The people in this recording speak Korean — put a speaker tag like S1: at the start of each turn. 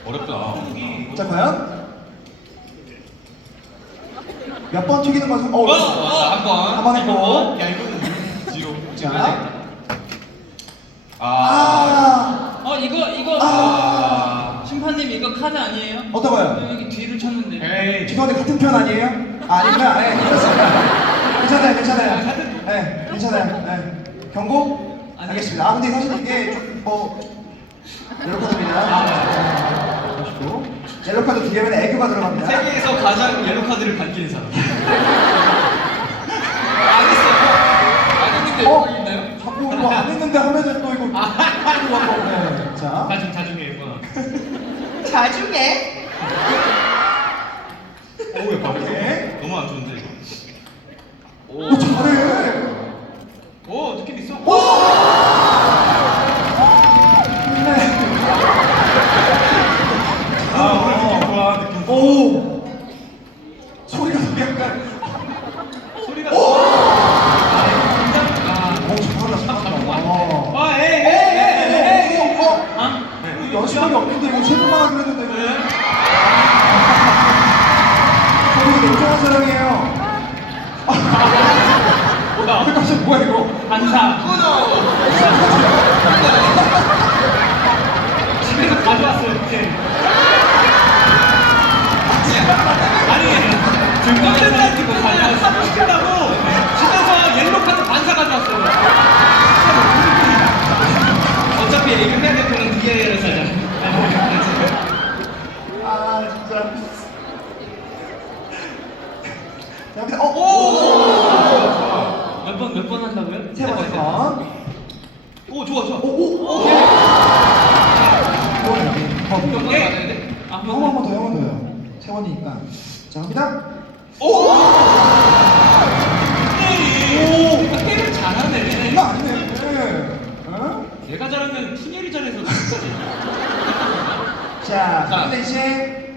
S1: 어렵다.
S2: 자, 과연? 몇 번 튀기는 것은?
S1: 한 번.
S2: 한 번 했고.
S1: 야, 이거는 뒤로.
S2: 자.
S1: 아.
S3: 이거
S2: 아.
S3: 심판님 이거 카드 아니에요?
S2: 어떤 거요?
S3: 여기 뒤를 쳤는데.
S1: 에이.
S2: 죄송한데 같은 편 아니에요? 아니구나. 네, 그렇습니다. 괜찮아요, 괜찮아요. 네, 괜찮아요. 네. 경고?
S3: 아니.
S2: 알겠습니다. 아, 근데 사실 이게 좀 옐로 카드입니다. 보시고. 옐로 카드 두 개면 애교가 들어갑니다.
S3: 세계에서 가장 옐로 카드를 받기는 사람. 안 했어요. 안 했는데 이거 있나요?
S2: 자꾸 이거 안 했는데 하면은 또 이거. 네. 자.
S3: 자중해 이거.
S2: 자중해.
S1: 오야 바로.
S2: 오케이.
S1: 너무 안 좋은데 이거.
S2: 오, 잘해.
S1: 오 느낌 있어.
S2: 오! 네.
S1: 아 오늘 느낌 좋아 느낌.
S2: 오! 소리가 약간.
S1: 소리가.
S2: 오! 잘한다.
S1: 아 에이.
S2: 연습이 없는데 이거 세 번만 하기로 했는데. 저도 냉정한 사랑이에요. 갑자기 뭐야 이거?
S3: 반사. 집에서 가져왔어요 이렇게. 아니 증거대로 가지고 가져왔어요. 시키려고 집에서 옐로 카드 반사 가져왔어요. 어차피 이거 해야 될 거는 DI를 사자.
S2: 아 진짜. 자, 근데
S3: 몇 번 한다고요?
S2: 세 번째 번.
S3: 오 좋아.
S2: 오.
S3: 몇번
S2: 한
S3: 맞아야 돼? 한
S2: 번만 더요. 세 번이니까. 자, 갑니다.
S3: 오! 게임을 잘하네.
S2: 이거 아니네. 어?
S3: 내가 잘하면 푸니엘이 잘해서 나까지.
S2: 자, 근데 이제